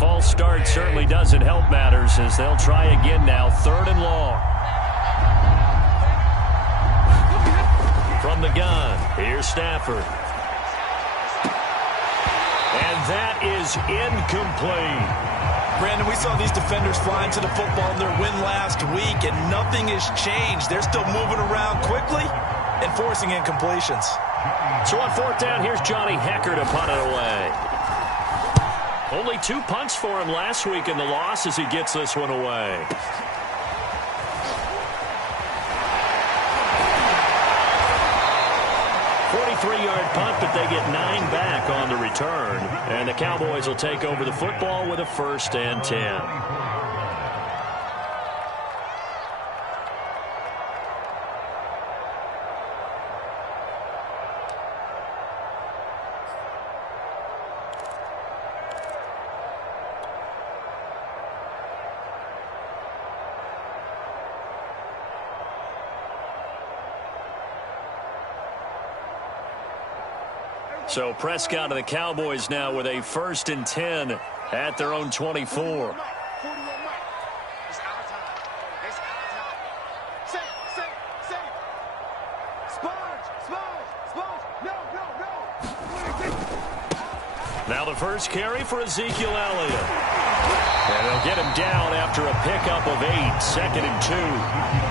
false start certainly doesn't help matters as they'll try again now. 3rd and long. From the gun, here's Stafford. And that is incomplete. Brandon, we saw these defenders flying to the football in their win last week, and nothing has changed. They're still moving around quickly and forcing incompletions. So on 4th down, here's Johnny Hecker to punt it away. Only 2 punts for him last week in the loss as he gets this one away. Three-yard punt, but they get 9 back on the return. And the Cowboys will take over the football with a 1st and 10. So Prescott and the Cowboys now with a 1st and 10 at their own 24. Now the first carry for Ezekiel Elliott. And they'll get him down after a pickup of 8, 2nd and 2.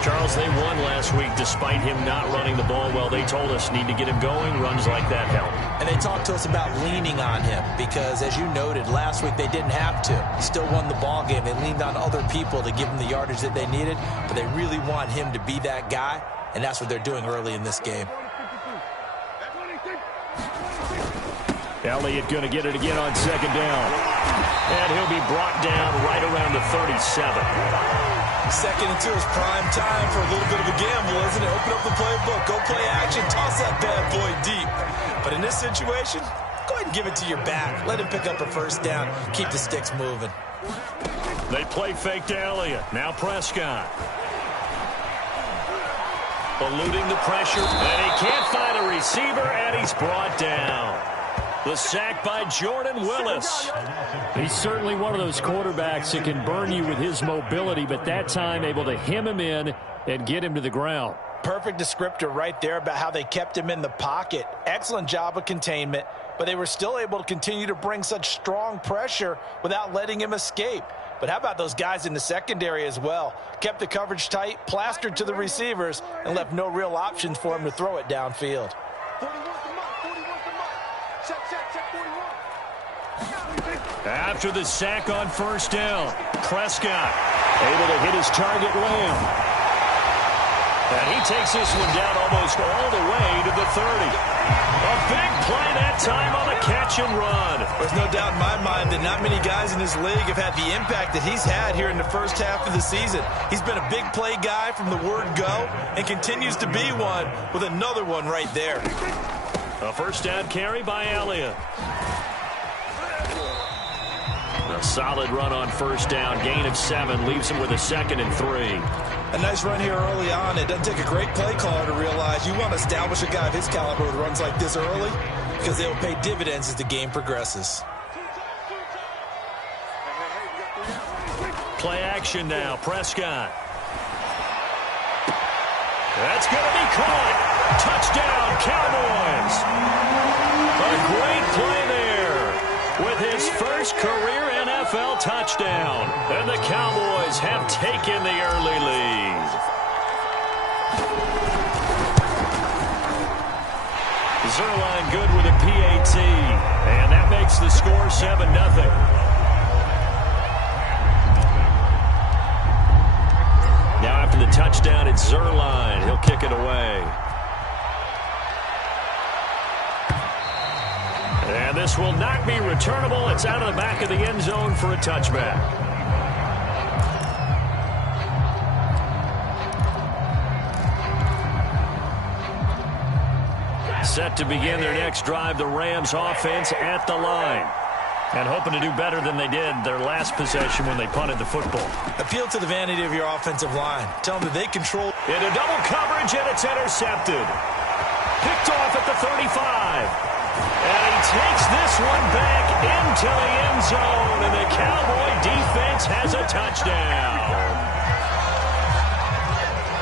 Charles, they won last week despite him not running the ball well. They told us need to get him going. Runs like that help. And they talked to us about leaning on him because, as you noted, last week they didn't have to. Still won the ball game. They leaned on other people to give them the yardage that they needed, but they really want him to be that guy, and that's what they're doing early in this game. Elliott going to get it again on 2nd down. And he'll be brought down right around the 37. 2nd and 2 is prime time for a little bit of a gamble, isn't it? Open up the playbook, go play action, toss that bad boy deep. But in this situation, go ahead and give it to your back. Let him pick up a 1st down. Keep the sticks moving. They play fake to Elliott. Now Prescott. Eluding the pressure. And he can't find a receiver, and he's brought down. The sack by Jordan Willis. He's certainly one of those quarterbacks that can burn you with his mobility, but that time able to hem him in and get him to the ground. Perfect descriptor right there about how they kept him in the pocket. Excellent job of containment, but they were still able to continue to bring such strong pressure without letting him escape. But how about those guys in the secondary as well? Kept the coverage tight, plastered to the receivers, and left no real options for him to throw it downfield. After the sack on 1st down, Prescott able to hit his target Lamb. And he takes this one down almost all the way to the 30. A big play that time on the catch and run. There's no doubt in my mind that not many guys in this league have had the impact that he's had here in the first half of the season. He's been a big play guy from the word go and continues to be one with another one right there. A 1st down carry by Elliott. A solid run on 1st down. Gain of 7 leaves him with a 2nd and 3. A nice run here early on. It doesn't take a great play caller to realize you want to establish a guy of his caliber with runs like this early because they'll pay dividends as the game progresses. Play action now. Prescott. That's going to be caught. Touchdown, Cowboys. A great play there with his first career NFL touchdown. And the Cowboys have taken the early lead. Zerline good with a PAT. And that makes the score 7-0. Now after the touchdown, it's Zerline. He'll kick it away. And this will not be returnable. It's out of the back of the end zone for a touchback. Set to begin their next drive, the Rams offense at the line. And hoping to do better than they did their last possession when they punted the football. Appeal to the vanity of your offensive line. Tell them that they control. Into double coverage, and it's intercepted. Picked off at the 35. And he takes this one back into the end zone, and the Cowboy defense has a touchdown.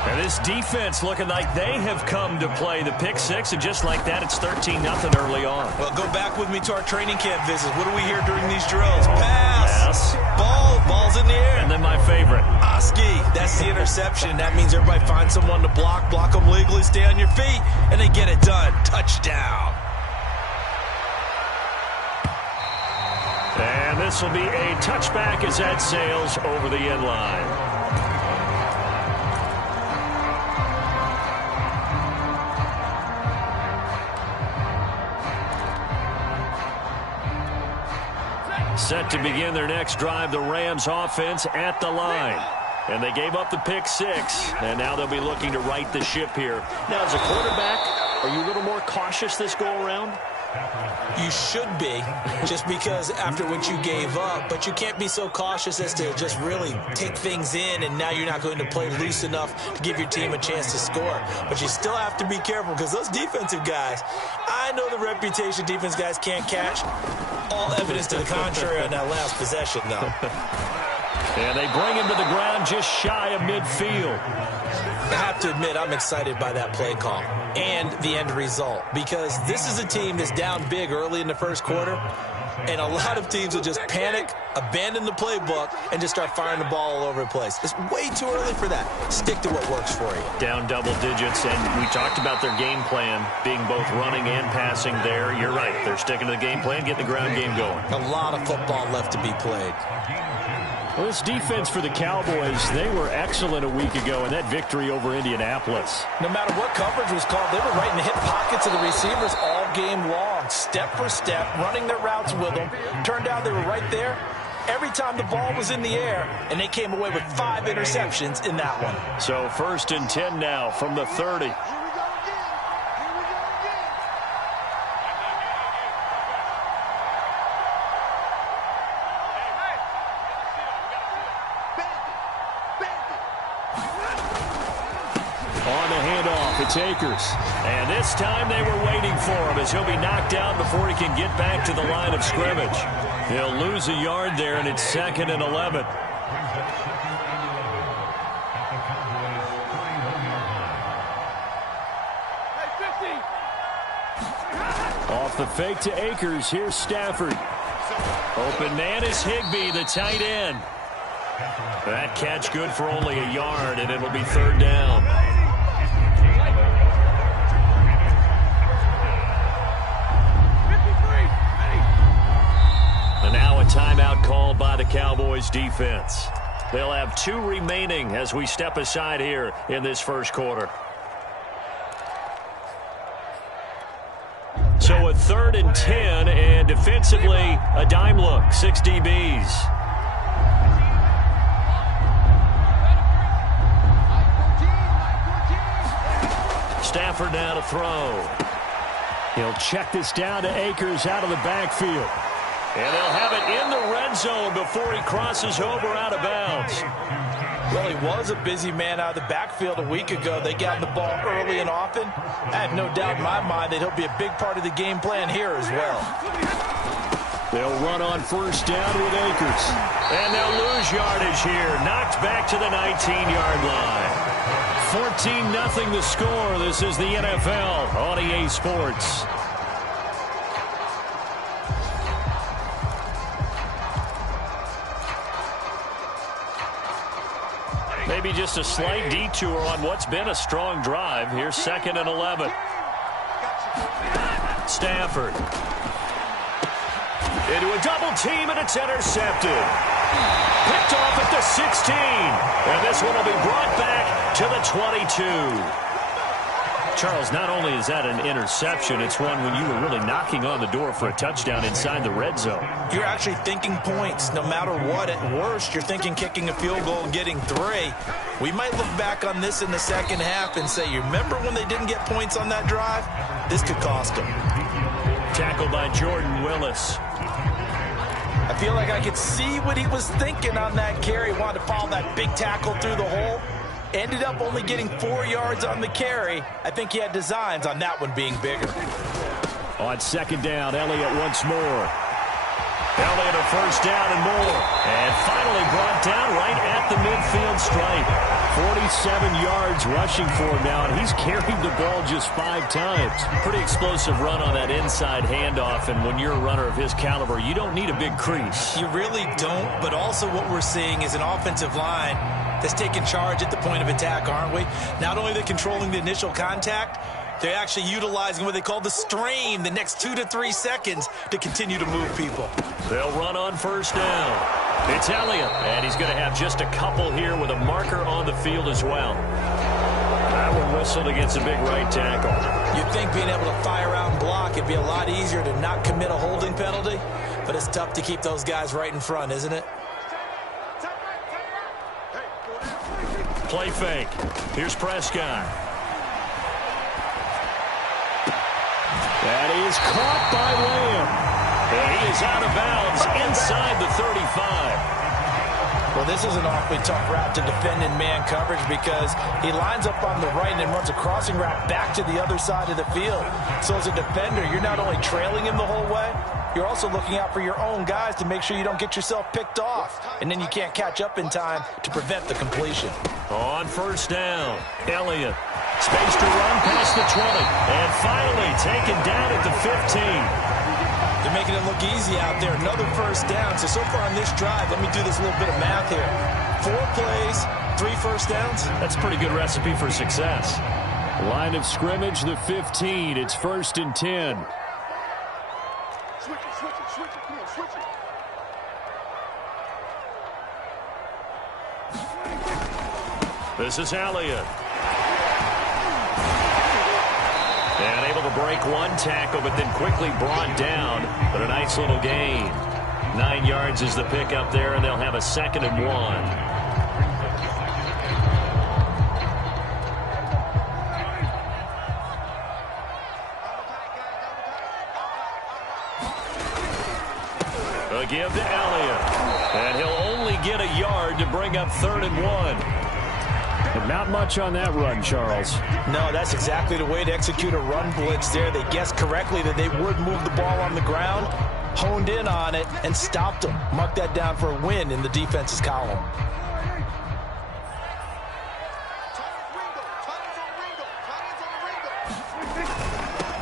And this defense looking like they have come to play the pick six, and just like that, it's 13-0 early on. Well, go back with me to our training camp visits. What do we hear during these drills? Pass. Ball's in the air. And then my favorite. Oski, that's the interception. That means everybody finds someone to block them legally, stay on your feet, and they get it done. Touchdown. And this will be a touchback as that sails over the end line. Set to begin their next drive, the Rams offense at the line. And they gave up the pick six, and now they'll be looking to right the ship here. Now, as a quarterback, are you a little more cautious this go-around? You should be, just because after what you gave up, but you can't be so cautious as to just really take things in, and now you're not going to play loose enough to give your team a chance to score. But you still have to be careful, because those defensive guys, I know the reputation defense guys can't catch. All evidence to the contrary on that last possession, though. And they bring him to the ground just shy of midfield. I have to admit, I'm excited by that play call and the end result, because this is a team that's down big early in the first quarter, and a lot of teams will just panic, abandon the playbook, and just start firing the ball all over the place. It's way too early for that. Stick to what works for you. Down double digits, and we talked about their game plan being both running and passing there. You're right. They're sticking to the game plan, getting the ground game going. A lot of football left to be played. Well, this defense for the Cowboys, they were excellent a week ago in that victory over Indianapolis. No matter what coverage was called, they were right in the hip pockets of the receivers all game long, step for step, running their routes with them. Turned out they were right there every time the ball was in the air, and they came away with 5 interceptions in that one. So 1st and 10 now from the 30. It's Akers. And this time they were waiting for him, as he'll be knocked out before he can get back to the line of scrimmage. He'll lose a yard there, and it's 2nd and 11. Off the fake to Akers. Here's Stafford. Open man is Higbee, the tight end. That catch good for only a yard, and it'll be 3rd down. And now a timeout called by the Cowboys defense. They'll have 2 remaining as we step aside here in this first quarter. So a 3rd and 10, and defensively a dime look, 6 DBs. Stafford now to throw. He'll check this down to Akers out of the backfield. And they'll have it in the red zone before he crosses over out of bounds. Well, he was a busy man out of the backfield a week ago. They got the ball early and often. I have no doubt in my mind that he'll be a big part of the game plan here as well. They'll run on 1st down with Akers. And they'll lose yardage here. Knocked back to the 19-yard line. 14-0 the score. This is the NFL on EA Sports. Maybe just a slight detour on what's been a strong drive. Here's 2nd and 11. Stafford. Into a double team, and it's intercepted. Picked off at the 16. And this one will be brought back to the 22. Charles, not only is that an interception, it's one when you were really knocking on the door for a touchdown inside the red zone. You're actually thinking points. No matter what, at worst, you're thinking kicking a field goal and getting 3. We might look back on this in the second half and say, you remember when they didn't get points on that drive? This could cost them. Tackled by Jordan Willis. I feel like I could see what he was thinking on that carry. He wanted to follow that big tackle through the hole. Ended up only getting 4 yards on the carry. I think he had designs on that one being bigger. On 2nd down, Elliott once more. Elliott a first down and more. And finally brought down right at the midfield stripe. 47 yards rushing for him now, and he's carried the ball just 5 times. Pretty explosive run on that inside handoff, and when you're a runner of his caliber, you don't need a big crease. You really don't, but also what we're seeing is an offensive line that's taking charge at the point of attack, aren't we? Not only are they controlling the initial contact, they're actually utilizing what they call the strain the next 2 to 3 seconds to continue to move people. They'll run on first down. It's Elliott, and he's going to have just a couple here with a marker on the field as well. That one whistled against a big right tackle. You'd think being able to fire out and block, it'd be a lot easier to not commit a holding penalty, but it's tough to keep those guys right in front, isn't it? Play fake. Here's Prescott. That is caught by Lamb. And he is out of bounds inside the 35. Well, this is an awfully tough route to defend in man coverage because he lines up on the right and then runs a crossing route back to the other side of the field. So as a defender, you're not only trailing him the whole way, you're also looking out for your own guys to make sure you don't get yourself picked off. And then you can't catch up in time to prevent the completion. On first down, Elliott. Space to run past the 20. And finally taken down at the 15. They're making it look easy out there. Another first down. So far on this drive, let me do this little bit of math here. 4 plays, 3 first downs. That's a pretty good recipe for success. Line of scrimmage, the 15. It's 1st and 10. Switch it. Come on, switch it. This is Elliott. And able to break one tackle, but then quickly brought down. But a nice little gain. 9 yards is the pickup there, and they'll have a 2nd and 1. A give to Elliott. And he'll only get a yard to bring up 3rd and 1. And not much on that run, Charles. No, that's exactly the way to execute a run blitz there. They guessed correctly that they would move the ball on the ground, honed in on it, and stopped them. Mark that down for a win in the defense's column.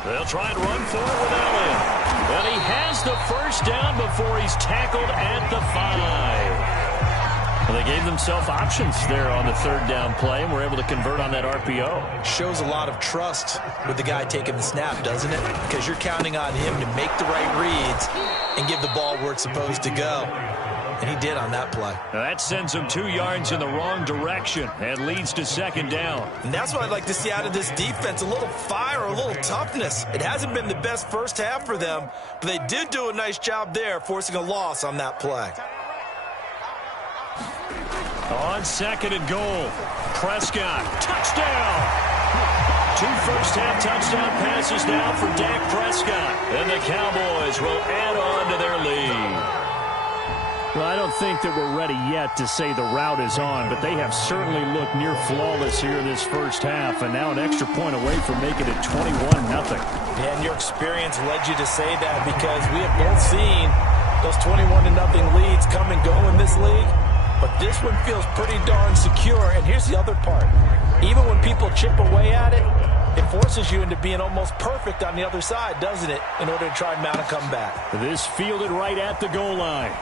They'll try and run forward with Elliott. And he has the first down before he's tackled at the 5. Well, they gave themselves options there on the 3rd down play and were able to convert on that RPO. Shows a lot of trust with the guy taking the snap, doesn't it? Because you're counting on him to make the right reads and give the ball where it's supposed to go. And he did on that play. Now that sends him 2 yards in the wrong direction and leads to 2nd down. And that's what I'd like to see out of this defense, a little fire, a little toughness. It hasn't been the best first half for them, but they did do a nice job there, forcing a loss on that play. On 2nd and goal, Prescott, touchdown! 2 first-half touchdown passes now for Dak Prescott. And the Cowboys will add on to their lead. Well, I don't think that we're ready yet to say the route is on, but they have certainly looked near flawless here in this first half, and now an extra point away from making it 21-0. Yeah, and your experience led you to say that because we have both seen those 21-0 leads come and go in this league. But this one feels pretty darn secure. And here's the other part. Even when people chip away at it, it forces you into being almost perfect on the other side, doesn't it, in order to try and mount a comeback. This fielded right at the goal line.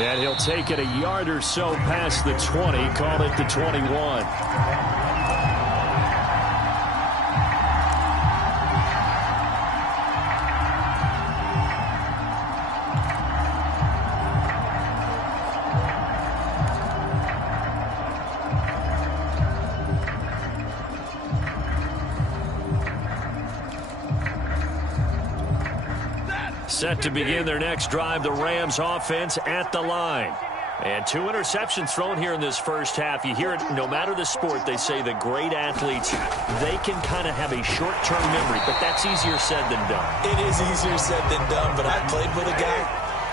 And he'll take it a yard or so past the 20, call it the 21. Set to begin their next drive, the Rams offense at the line. And 2 interceptions thrown here in this first half. You hear it no matter the sport, they say the great athletes, they can kind of have a short-term memory, but that's easier said than done. It is easier said than done, but I played with a guy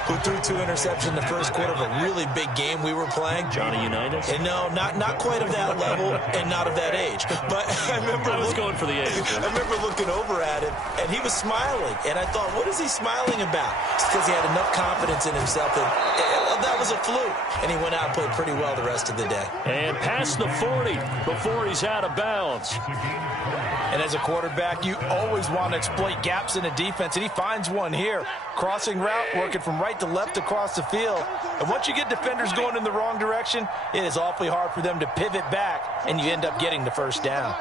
who threw 2 interceptions in the first quarter of a really big game we were playing. Johnny Unitas? And no, not quite of that level and not of that age. But I was going for the age. I remember looking over at him, and he was smiling. And I thought, what is he smiling about? It's because he had enough confidence in himself that that was a fluke. And he went out and played pretty well the rest of the day. And past the 40 before he's out of bounds. And as a quarterback, you always want to exploit gaps in a defense, and he finds one here. Crossing route, working from right to left across the field. And once you get defenders going in the wrong direction, it is awfully hard for them to pivot back, and you end up getting the first down.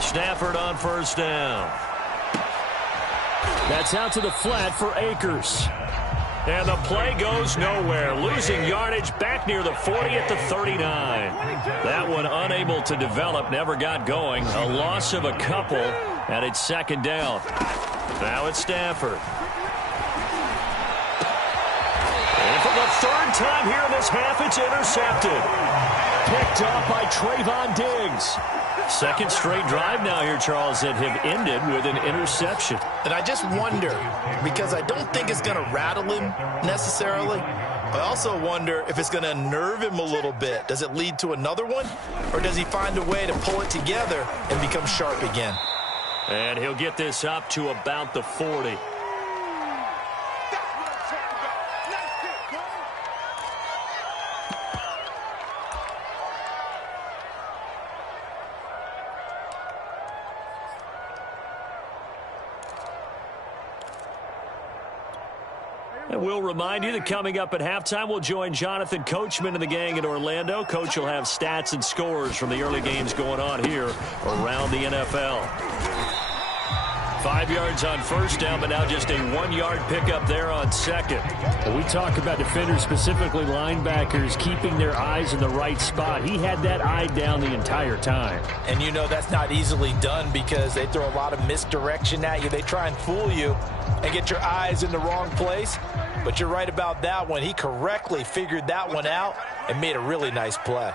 Stafford on first down. That's out to the flat for Akers. And the play goes nowhere. Losing yardage back near the 40 at the 39. That one unable to develop, never got going. A loss of a couple, and it's second down. Now it's Stafford. And for the third time here in this half, it's intercepted. Picked off by Trayvon Diggs. Second straight drive now here, Charles, that have ended with an interception. And I just wonder, because I don't think it's going to rattle him necessarily. I also wonder if it's going to unnerve him a little bit. Does it lead to another one? Or does he find a way to pull it together and become sharp again? And he'll get this up to about the 40. And we'll remind you that coming up at halftime, we'll join Jonathan Coachman and the gang in Orlando. Coach will have stats and scores from the early games going on here around the NFL. 5 yards on first down, but now just a 1-yard pickup there on second. When we talk about defenders, specifically linebackers, keeping their eyes in the right spot. He had that eye down the entire time. And you know that's not easily done because they throw a lot of misdirection at you. They try and fool you and get your eyes in the wrong place. But you're right about that one. He correctly figured that one out and made a really nice play.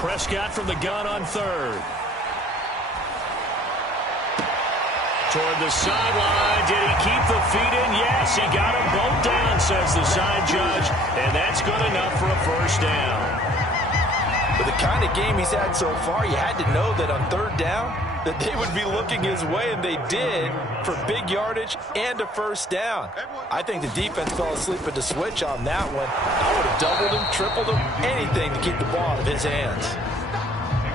Prescott from the gun on third. Toward the sideline. Did he keep the feet in? Yes, he got them both down, says the side judge. And that's good enough for a first down. With the kind of game he's had so far, you had to know that on third down that they would be looking his way, and they did, for big yardage and a first down. I think the defense fell asleep at the switch on that one. I would have doubled him, tripled him, anything to keep the ball out of his hands.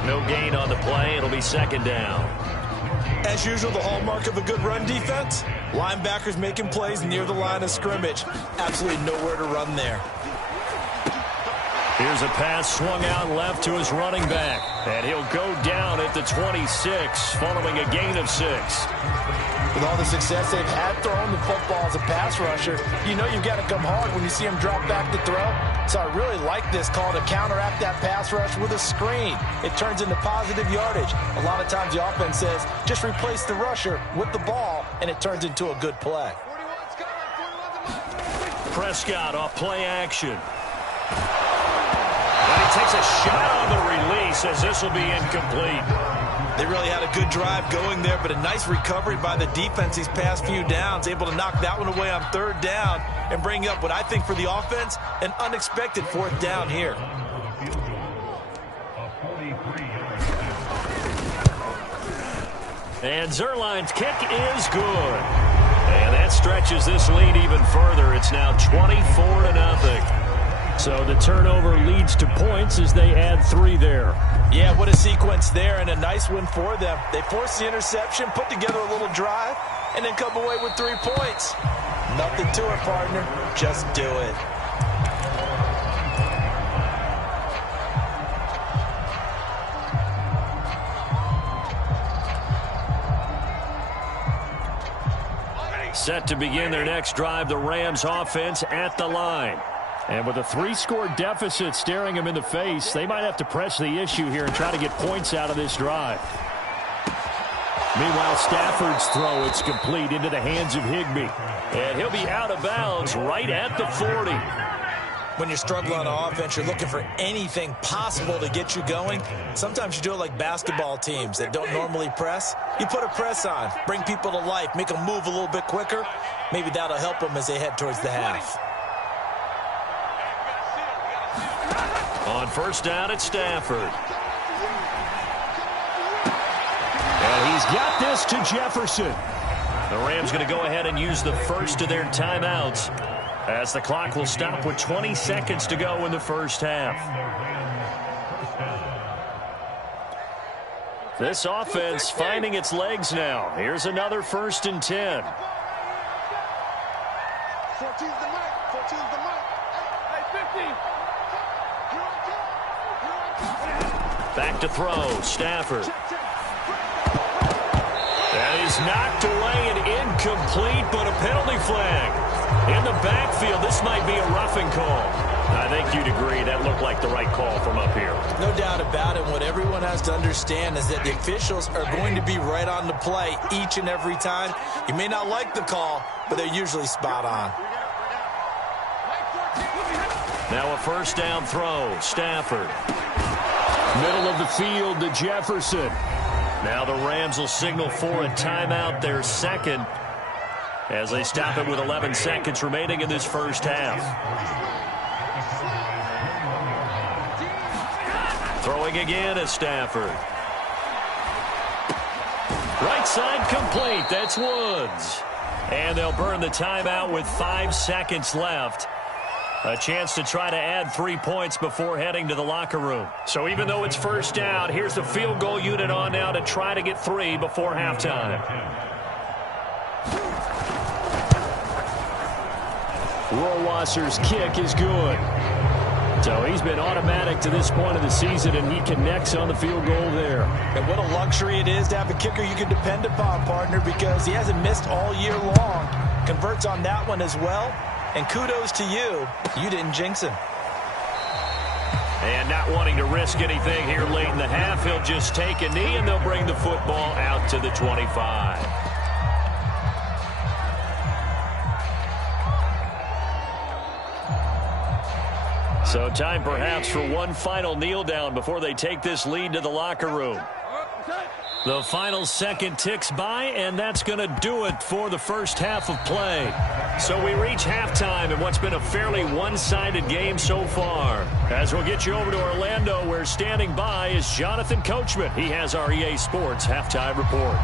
No gain on the play. It'll be second down. As usual, the hallmark of a good run defense, linebackers making plays near the line of scrimmage. Absolutely nowhere to run there. Here's a pass swung out left to his running back. And he'll go down at the 26 following a gain of 6. With all the success they've had throwing the football as a pass rusher, you know you've got to come hard when you see him drop back to throw. So I really like this call to counteract that pass rush with a screen. It turns into positive yardage. A lot of times the offense says, just replace the rusher with the ball, and it turns into a good play. Prescott off play action. And he takes a shot on the release as this will be incomplete. They really had a good drive going there, but a nice recovery by the defense these past few downs, able to knock that one away on third down and bring up what I think for the offense, an unexpected fourth down here. And Zerline's kick is good. And that stretches this lead even further. It's now 24-0. So the turnover leads to points as they add 3 there. Yeah, what a sequence there, and a nice one for them. They forced the interception, put together a little drive, and then come away with 3 points. Nothing to it, partner. Just do it. Set to begin their next drive, the Rams offense at the line. And with a 3-score deficit staring them in the face, they might have to press the issue here and try to get points out of this drive. Meanwhile, Stafford's throw, it's complete into the hands of Higbee. And he'll be out of bounds right at the 40. When you're struggling on offense, you're looking for anything possible to get you going. Sometimes you do it like basketball teams that don't normally press. You put a press on, bring people to life, make them move a little bit quicker. Maybe that'll help them as they head towards the half. On first down, it's Stafford. And he's got this to Jefferson. The Rams going to go ahead and use the first of their timeouts, as the clock will stop with 20 seconds to go in the first half. This offense finding its legs now. Here's another 1st and 10. 14's the mic. 14's the mic. Hey, 15. Back to throw. Stafford. That is knocked away and incomplete, but a penalty flag. In the backfield, this might be a roughing call. I think you'd agree that looked like the right call from up here. No doubt about it. What everyone has to understand is that the officials are going to be right on the play each and every time. You may not like the call, but they're usually spot on. Now a first down throw. Stafford. Middle of the field to Jefferson. Now the Rams will signal for a timeout, their second, as they stop it with 11 seconds remaining in this first half. Throwing again is Stafford. Right side complete. That's Woods. And they'll burn the timeout with 5 seconds left. A chance to try to add 3 points before heading to the locker room. So even though it's first down, here's the field goal unit on now to try to get 3 before halftime. Rohrwasser's kick is good. So he's been automatic to this point of the season, and he connects on the field goal there. And what a luxury it is to have a kicker you can depend upon, partner, because he hasn't missed all year long. Converts on that one as well. And kudos to you. You didn't jinx him. And not wanting to risk anything here late in the half, he'll just take a knee, and they'll bring the football out to the 25. So time perhaps for one final kneel down before they take this lead to the locker room. The final second ticks by, and that's going to do it for the first half of play. So we reach halftime in what's been a fairly one-sided game so far. As we'll get you over to Orlando, where standing by is Jonathan Coachman. He has our EA Sports halftime report.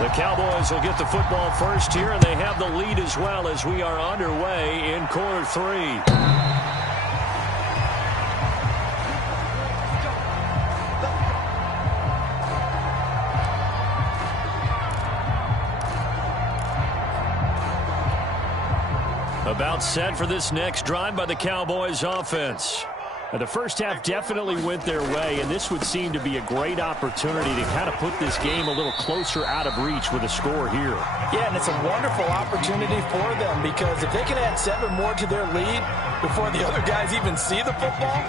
The Cowboys will get the football first here, and they have the lead as well as we are underway in quarter 3. About set for this next drive by the Cowboys offense. Now, the first half definitely went their way, and this would seem to be a great opportunity to kind of put this game a little closer out of reach with a score here. Yeah, and it's a wonderful opportunity for them, because if they can add 7 more to their lead before the other guys even see the football,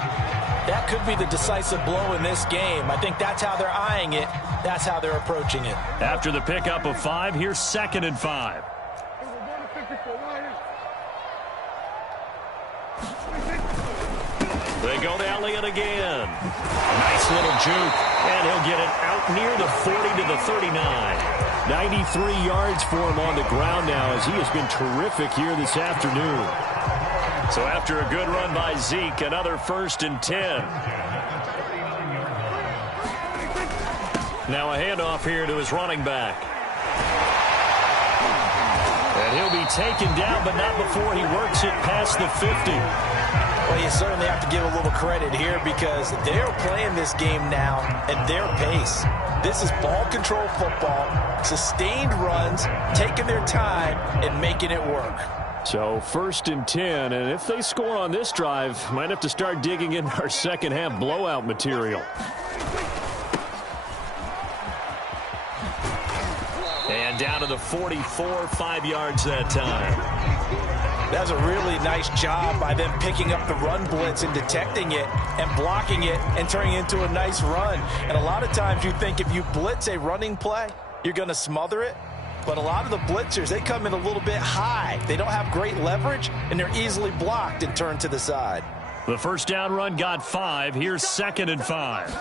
that could be the decisive blow in this game. I think that's how they're eyeing it. That's how they're approaching it. After the pickup of 5, here's 2nd and 5. They go to Elliott again. Nice little juke. And he'll get it out near the 40 to the 39. 93 yards for him on the ground now, as he has been terrific here this afternoon. So after a good run by Zeke, another 1st and 10. Now a handoff here to his running back. And he'll be taken down, but not before he works it past the 50. Well, you certainly have to give a little credit here, because they're playing this game now at their pace. This is ball control football, sustained runs, taking their time and making it work. So 1st and 10, and if they score on this drive, might have to start digging in our second half blowout material. And down to the 44, 5 yards that time. That's a really nice job by them picking up the run blitz and detecting it and blocking it and turning it into a nice run. And a lot of times you think if you blitz a running play, you're going to smother it. But a lot of the blitzers, they come in a little bit high. They don't have great leverage, and they're easily blocked and turned to the side. The first down run got 5. Here's 2nd and 5.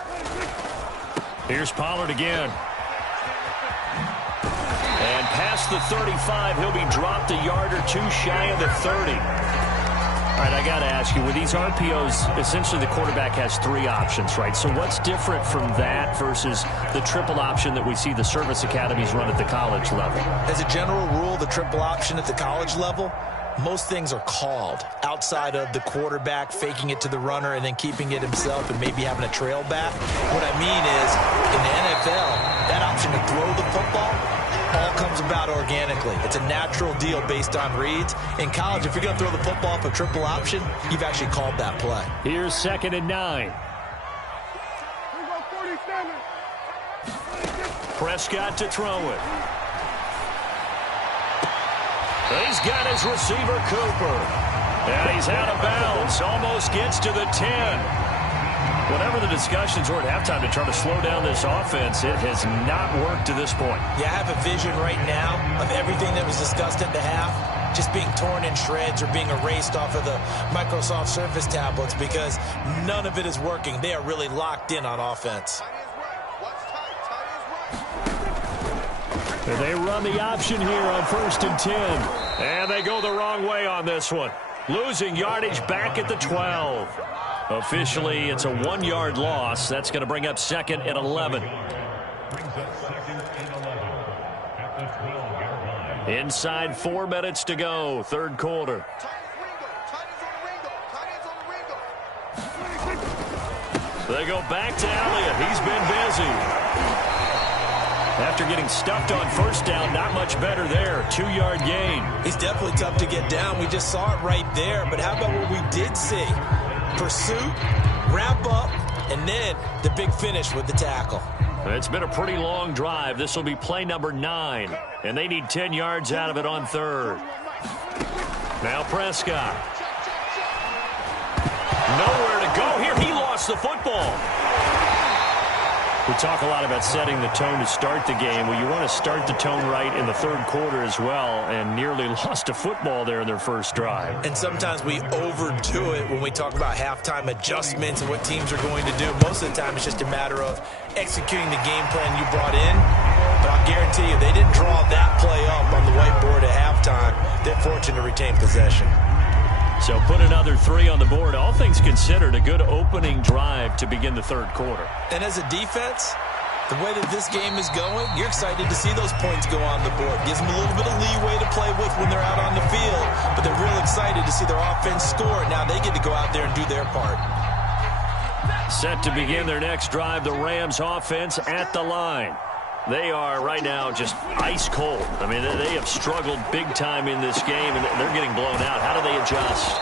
Here's Pollard again. And past the 35, he'll be dropped a yard or two shy of the 30. All right, I got to ask you, with these RPOs, essentially the quarterback has 3 options, right? So what's different from that versus the triple option that we see the service academies run at the college level? As a general rule, the triple option at the college level, most things are called outside of the quarterback faking it to the runner and then keeping it himself and maybe having a trail back. What I mean is, in the NFL, that option to throw the football all comes about organically. It's a natural deal based on reads. In college, if you're going to throw the football off a triple option, you've actually called that play. Here's 2nd and 9. Prescott to throw it. He's got his receiver, Cooper. And he's out of bounds. Almost gets to the 10. Whatever the discussions were at halftime to try to slow down this offense, it has not worked to this point. Yeah, I have a vision right now of everything that was discussed at the half just being torn in shreds or being erased off of the Microsoft Surface tablets because none of it is working. They are really locked in on offense. They run the option here on 1st and 10. And they go the wrong way on this one. Losing yardage back at the 12. Officially, it's a 1-yard loss. That's going to bring up 2nd and 11. Inside 4 minutes to go, 3rd quarter. They go back to Elliott. He's been busy. After getting stuffed on 1st down, not much better there. 2-yard gain. He's definitely tough to get down. We just saw it right there. But how about what we did see? Pursuit, wrap up, and then the big finish with the tackle. It's been a pretty long drive. This will be play number 9. And they need 10 yards out of it on 3rd. Now Prescott. Nowhere to go here. He lost the football. We talk a lot about setting the tone to start the game. Well, you want to start the tone right in the 3rd quarter as well, and nearly lost a football there in their first drive. And sometimes we overdo it when we talk about halftime adjustments and what teams are going to do. Most of the time, it's just a matter of executing the game plan you brought in. But I'll guarantee you, they didn't draw that play up on the whiteboard at halftime. They're fortunate to retain possession. So put another 3 on the board. All things considered, a good opening drive to begin the 3rd quarter. And as a defense, the way that this game is going, you're excited to see those points go on the board. Gives them a little bit of leeway to play with when they're out on the field, but they're real excited to see their offense score. Now they get to go out there and do their part. Set to begin their next drive, the Rams offense at the line. They are right now just ice cold. I mean, they have struggled big time in this game, and they're getting blown out. How do they adjust?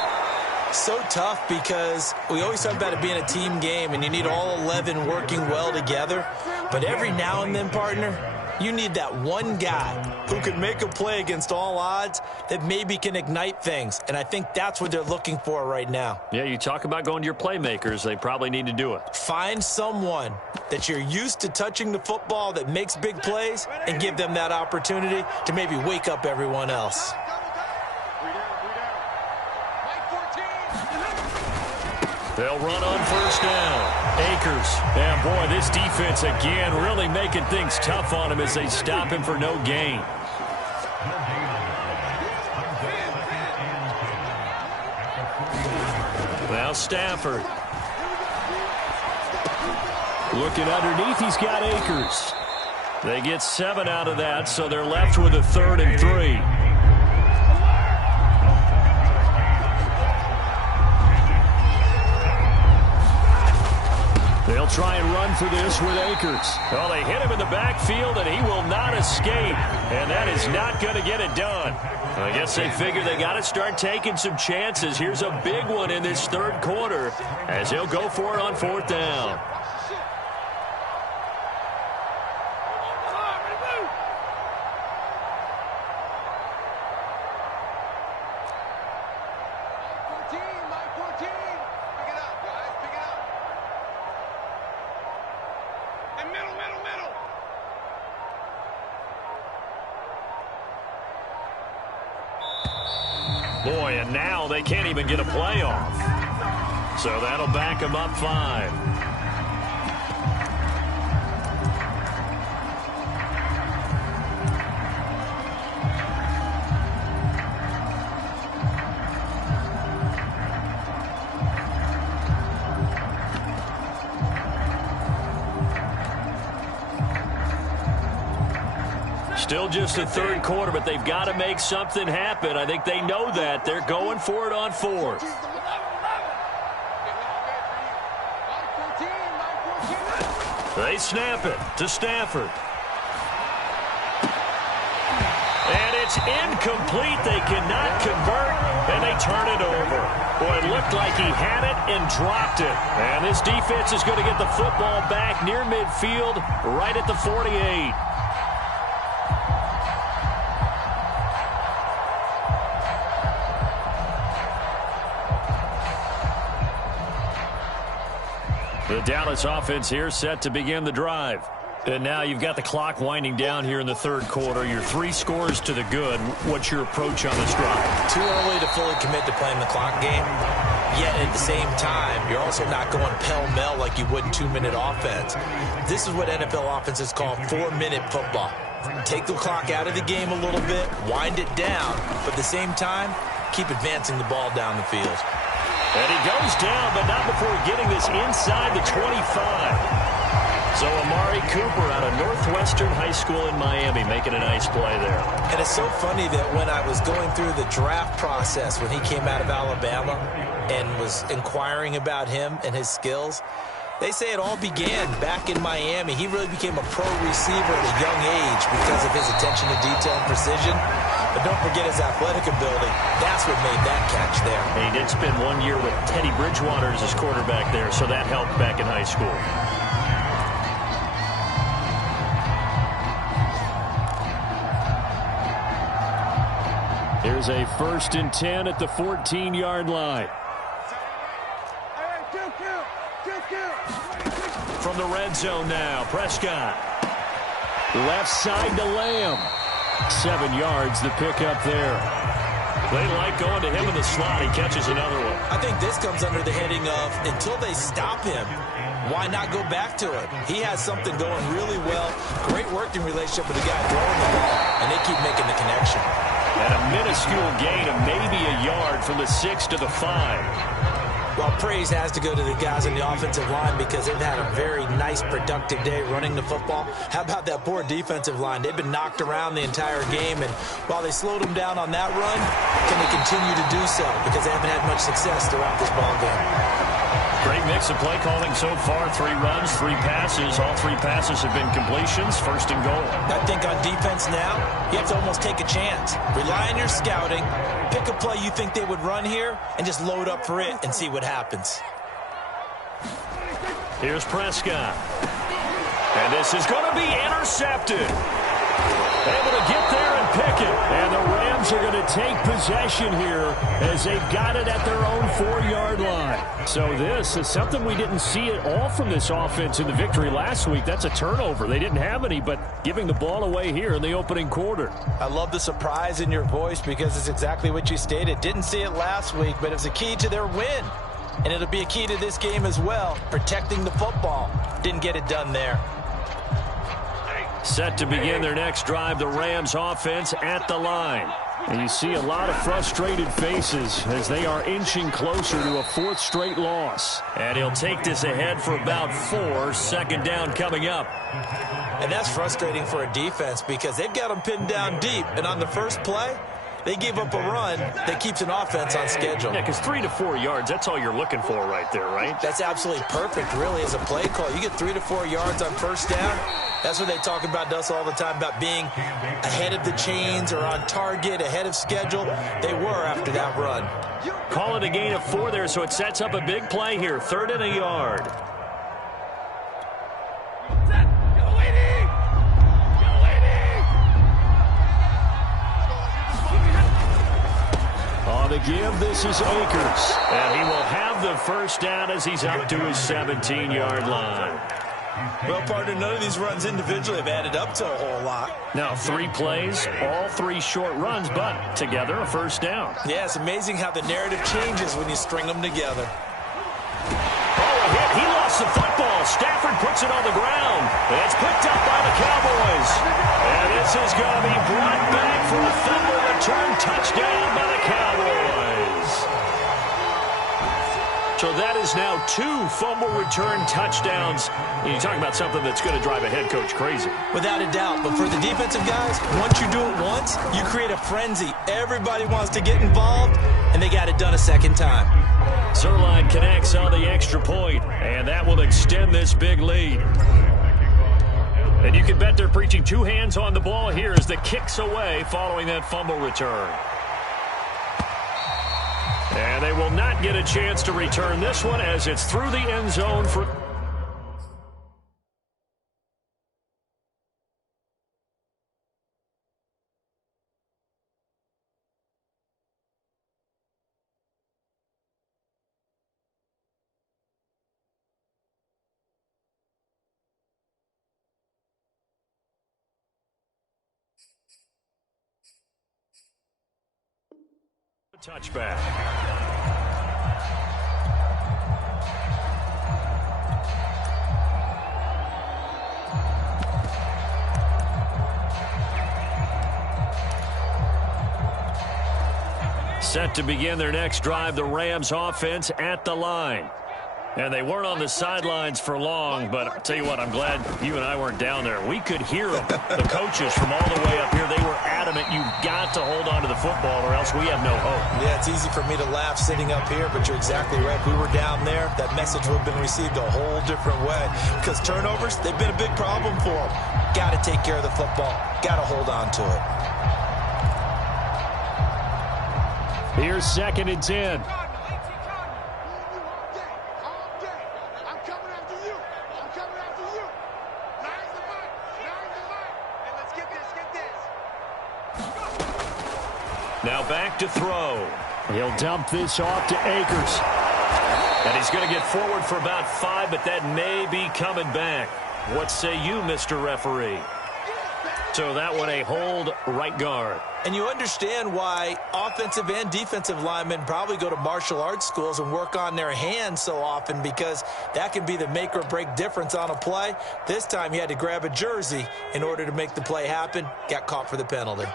So tough because we always talk about it being a team game, and you need all 11 working well together. But every now and then, partner, you need that one guy who can make a play against all odds that maybe can ignite things. And I think that's what they're looking for right now. Yeah, you talk about going to your playmakers. They probably need to do it. Find someone that you're used to touching the football that makes big plays and give them that opportunity to maybe wake up everyone else. They'll run on 1st down. Akers. And boy, this defense again really making things tough on him as they stop him for no gain. Now Stafford. Looking underneath, he's got Akers. They get 7 out of that, so they're left with a 3rd and 3. They'll try and run for this with Akers. Well, they hit him in the backfield, and he will not escape. And that is not going to get it done. I guess they figure they got to start taking some chances. Here's a big one in this 3rd quarter as he'll go for it on 4th down. Boy, and now they can't even get a play off. So that'll back them up 5. Still just the third quarter, but they've got to make something happen. I think they know that. They're going for it on 4th. They snap it to Stafford. And it's incomplete. They cannot convert, and they turn it over. Boy, it looked like he had it and dropped it. And this defense is going to get the football back near midfield, right at the 48. The Dallas offense here set to begin the drive. And now you've got the clock winding down here in the third quarter. Your 3 scores to the good. What's your approach on this drive? Too early to fully commit to playing the clock game. Yet at the same time, you're also not going pell-mell like you would in 2-minute offense. This is what NFL offenses call 4-minute football. Take the clock out of the game a little bit, wind it down, but at the same time, keep advancing the ball down the field. And he goes down, but not before getting this inside the 25. So Amari Cooper out of Northwestern High School in Miami making a nice play there. And it's so funny that when I was going through the draft process when he came out of Alabama and was inquiring about him and his skills, they say it all began back in Miami. He really became a pro receiver at a young age because of his attention to detail and precision. But don't forget his athletic ability. That's what made that catch there. And he did spend 1 year with Teddy Bridgewater as his quarterback there, so that helped back in high school. Here's a 1st and 10 at the 14-yard line. From the red zone now, Prescott. Left side to Lamb. 7 yards, the pickup there. They like going to him in the slot. He catches another one. I think this comes under the heading of, until they stop him, why not go back to it? He has something going really well. Great working relationship with the guy throwing the ball, and they keep making the connection. And a minuscule gain of maybe a yard from the 6 to the 5. Well, praise has to go to the guys on the offensive line because they've had a very nice, productive day running the football. How about that poor defensive line? They've been knocked around the entire game, and while they slowed them down on that run, can they continue to do so? Because they haven't had much success throughout this ball game. Great mix of play calling so far. 3 runs, 3 passes. All 3 passes have been completions. 1st and goal. I think on defense now, you have to almost take a chance. Rely on your scouting. Pick a play you think they would run here and just load up for it and see what happens. Here's Prescott. And this is going to be intercepted. Able to get there and pick it. And the Rams are going to take possession here as they've got it at their own 4-yard line. So this is something we didn't see at all from this offense in the victory last week. That's a turnover. They didn't have any, but giving the ball away here in the opening quarter. I love the surprise in your voice because it's exactly what you stated. Didn't see it last week, but it was a key to their win. And it'll be a key to this game as well, protecting the football. Didn't get it done there. Set to begin their next drive, the Rams offense at the line. And you see a lot of frustrated faces as they are inching closer to a 4th straight loss. And he'll take this ahead for about 4. 2nd down coming up. And that's frustrating for a defense because they've got them pinned down deep. And on the first play, they give up a run that keeps an offense on schedule. Yeah, because 3 to 4 yards, that's all you're looking for right there, right? That's absolutely perfect, really, as a play call. You get 3 to 4 yards on 1st down. That's what they talk about to us all the time, about being ahead of the chains or on target, ahead of schedule. They were after that run. Call it a gain of 4 there, so it sets up a big play here. 3rd and a yard. On the give, this is Akers. And he will have the 1st down as he's up to his 17-yard line. Well, partner, none of these runs individually have added up to a whole lot. Now, 3 plays, all 3 short runs, but together a first down. Yeah, it's amazing how the narrative changes when you string them together. Oh, a hit. He lost the football. Stafford puts it on the ground. It's picked up by the Cowboys. And this is going to be brought back for a fumble return touchdown by the Cowboys. So that is now 2 fumble return touchdowns. You talk about something that's going to drive a head coach crazy. Without a doubt. But for the defensive guys, once you do it once, you create a frenzy. Everybody wants to get involved, and they got it done a second time. Zerline connects on the extra point, and that will extend this big lead. And you can bet they're preaching 2 hands on the ball here as the kick's away following that fumble return. And they will not get a chance to return this one as it's through the end zone for... touchback. Set to begin their next drive, the Rams offense at the line. And they weren't on the sidelines for long, but I'll tell you what, I'm glad you and I weren't down there. We could hear them, the coaches from all the way up here. They were adamant, you've got to hold on to the football or else we have no hope. Yeah, it's easy for me to laugh sitting up here, but you're exactly right. If we were down there, that message would have been received a whole different way. Because turnovers, they've been a big problem for them. Got to take care of the football. Got to hold on to it. Here's 2nd and 10. Now back to throw. He'll dump this off to Akers. And he's going to get forward for about 5, but that may be coming back. What say you, Mr. Referee? So that one a hold right guard. And you understand why offensive and defensive linemen probably go to martial arts schools and work on their hands so often, because that can be the make or break difference on a play. This time he had to grab a jersey in order to make the play happen. Got caught for the penalty.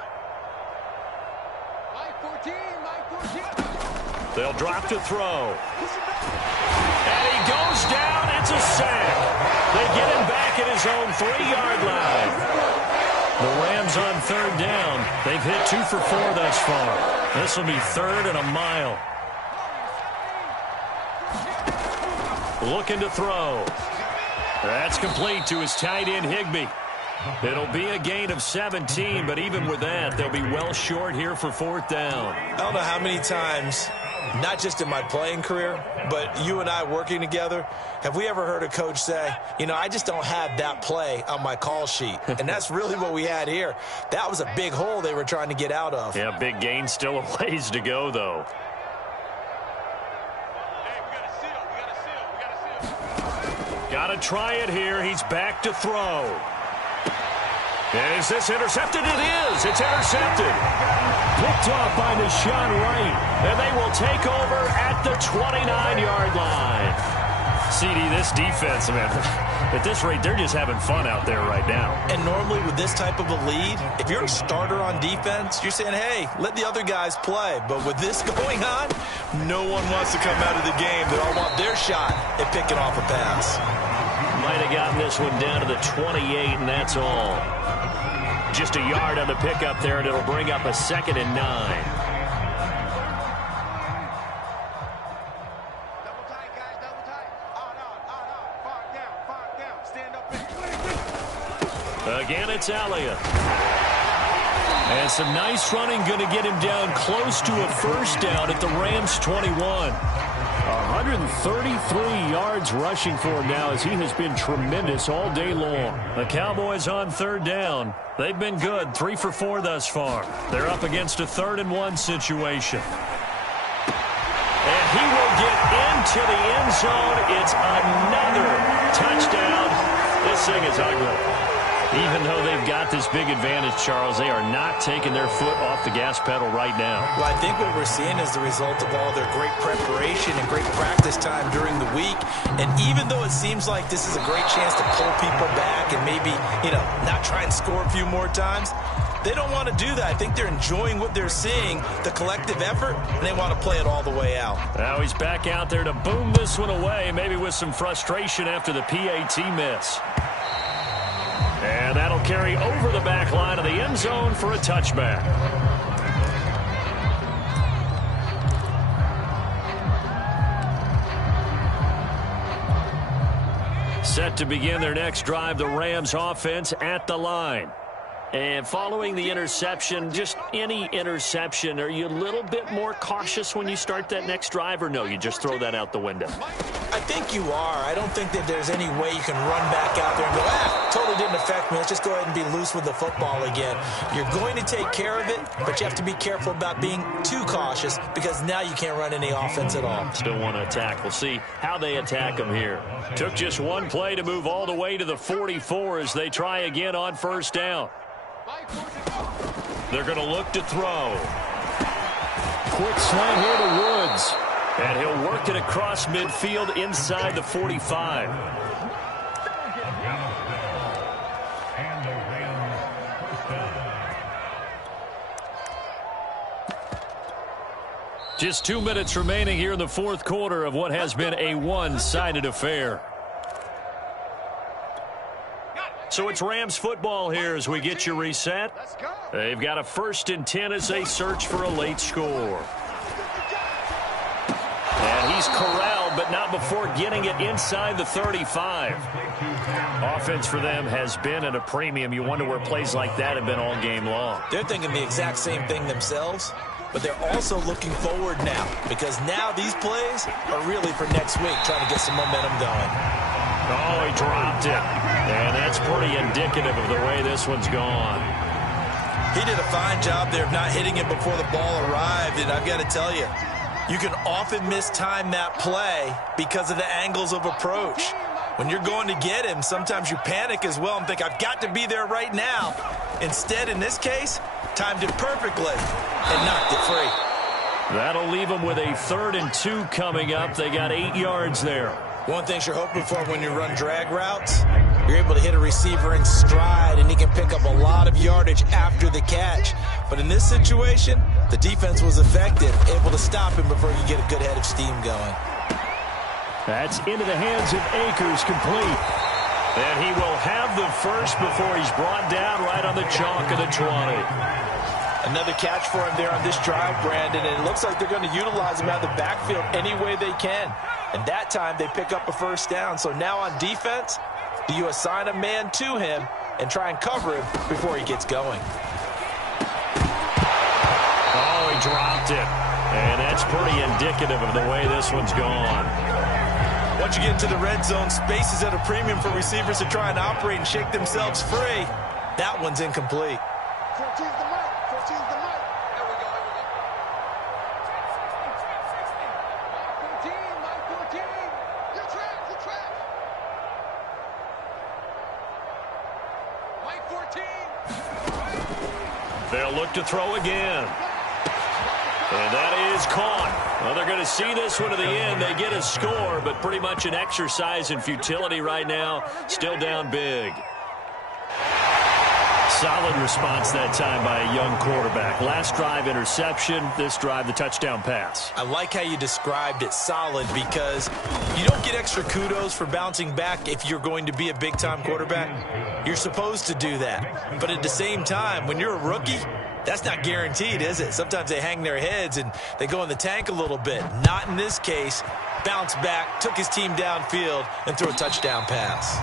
They'll drop to throw. And he goes down. It's a sack. They get him back at his own 3-yard line. The Rams on 3rd down. They've hit 2 for 4 thus far. This will be 3rd and a mile. Looking to throw. That's complete to his tight end, Higbee. It'll be a gain of 17, but even with that, they'll be well short here for 4th down. I don't know how many times, not just in my playing career, but you and I working together, have we ever heard a coach say, you know, I just don't have that play on my call sheet. And that's really what we had here. That was a big hole they were trying to get out of. Yeah, big gain, still a ways to go, though. Got to try it here. He's back to throw. And is this intercepted? It is. It's intercepted. Picked off by Deshaun Wright. And they will take over at the 29-yard line. CD, this defense, man, at this rate, they're just having fun out there right now. And normally with this type of a lead, if you're a starter on defense, you're saying, hey, let the other guys play. But with this going on, no one wants to come out of the game. They all want their shot at picking off a pass. Might have gotten this one down to the 28, and that's all. Just a yard on the pickup there, and it'll bring up a 2nd and 9. Again, it's Elliott. And some nice running going to get him down close to a first down at the Rams' 21. 133 yards rushing for him now as he has been tremendous all day long. The Cowboys on 3rd down. They've been good, 3 for 4 thus far. They're up against a 3rd and 1 situation. And he will get into the end zone. It's another touchdown This thing is ugly. Even though they've got this big advantage, Charles, they are not taking their foot off the gas pedal right now. Well, I think what we're seeing is the result of all their great preparation and great practice time during the week. And even though it seems like this is a great chance to pull people back and maybe, not try and score a few more times, they don't want to do that. I think they're enjoying what they're seeing, the collective effort, and they want to play it all the way out. Now he's back out there to boom this one away, maybe with some frustration after the PAT miss. And that'll carry over the back line of the end zone for a touchback. Set to begin their next drive, the Rams offense at the line. And following the interception, just any interception, are you a little bit more cautious when you start that next drive, or no, you just throw that out the window? I think you are. I don't think that there's any way you can run back out there and go, totally didn't affect me. Let's just go ahead and be loose with the football again. You're going to take care of it, but you have to be careful about being too cautious because now you can't run any offense at all. Still want to attack. We'll see how they attack them here. Took just one play to move all the way to the 44 as they try again on first down. They're going to look to throw. Quick slant here to Woods. And he'll work it across midfield inside the 45. Just 2 minutes remaining here in the fourth quarter of what has been a one-sided affair. So it's Rams football here as we get you reset. They've got a 1st and 10 as they search for a late score. And he's corralled, but not before getting it inside the 35. Offense for them has been at a premium. You wonder where plays like that have been all game long. They're thinking the exact same thing themselves, but they're also looking forward now because now these plays are really for next week, trying to get some momentum going. Oh, he dropped it. And that's pretty indicative of the way this one's gone. He did a fine job there of not hitting it before the ball arrived, and I've got to tell you, you can often mistime that play because of the angles of approach. When you're going to get him, sometimes you panic as well and think, I've got to be there right now. Instead, in this case, timed it perfectly and knocked it free. That'll leave them with a 3rd and 2 coming up. They got 8 yards there. One thing you're hoping for when you run drag routes, you're able to hit a receiver in stride, and he can pick up a lot of yardage after the catch. But in this situation, the defense was effective, able to stop him before you get a good head of steam going. That's into the hands of Akers, complete. And he will have the first before he's brought down right on the chalk of the 20. Another catch for him there on this drive, Brandon, and it looks like they're going to utilize him out of the backfield any way they can. And that time they pick up a first down. So now on defense, do you assign a man to him and try and cover him before he gets going? Oh, he dropped it. And that's pretty indicative of the way this one's gone. Once you get into the red zone, space is at a premium for receivers to try and operate and shake themselves free. That one's incomplete. 14's the mark. 14's the mark. There we go. 14, Mike 14. You track. Mike 14. They'll look to throw again. And that is caught. Well, they're going to see this one to the end. They get a score, but pretty much an exercise in futility right now. Still down big. Solid response that time by a young quarterback. Last drive, interception. This drive, the touchdown pass. I like how you described it, solid, because you don't get extra kudos for bouncing back if you're going to be a big-time quarterback. You're supposed to do that. But at the same time, when you're a rookie, that's not guaranteed, is it? Sometimes they hang their heads and they go in the tank a little bit. Not in this case. Bounced back, took his team downfield, and threw a touchdown pass.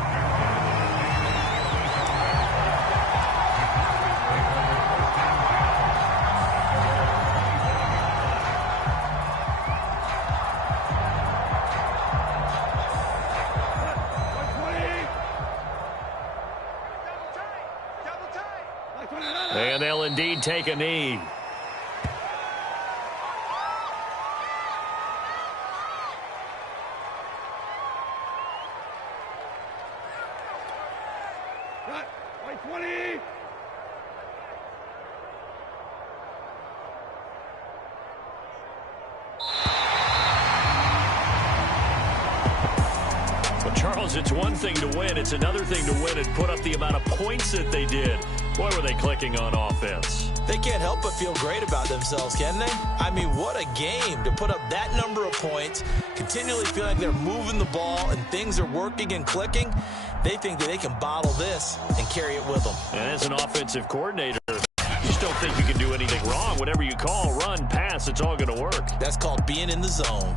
And they'll indeed take a knee. 20. Charles, it's one thing to win. It's another thing to win and put up the amount of points that they did. Boy, were they clicking on offense. They can't help but feel great about themselves, can they? I mean, what a game to put up that number of points, continually feeling like they're moving the ball and things are working and clicking. They think that they can bottle this and carry it with them. And as an offensive coordinator, you just don't think you can do anything wrong. Whatever you call, run, pass, it's all going to work. That's called being in the zone.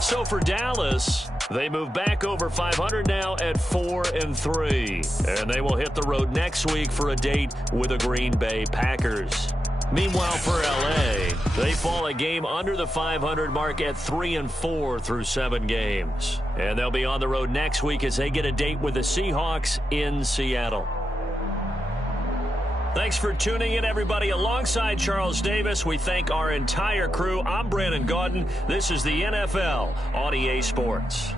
So for Dallas, they move back over 500 now at 4-3. And they will hit the road next week for a date with the Green Bay Packers. Meanwhile, for L.A., they fall a game under the 500 mark at 3-4 through 7 games. And they'll be on the road next week as they get a date with the Seahawks in Seattle. Thanks for tuning in, everybody. Alongside Charles Davis, we thank our entire crew. I'm Brandon Gaudin. This is the NFL on EA Sports.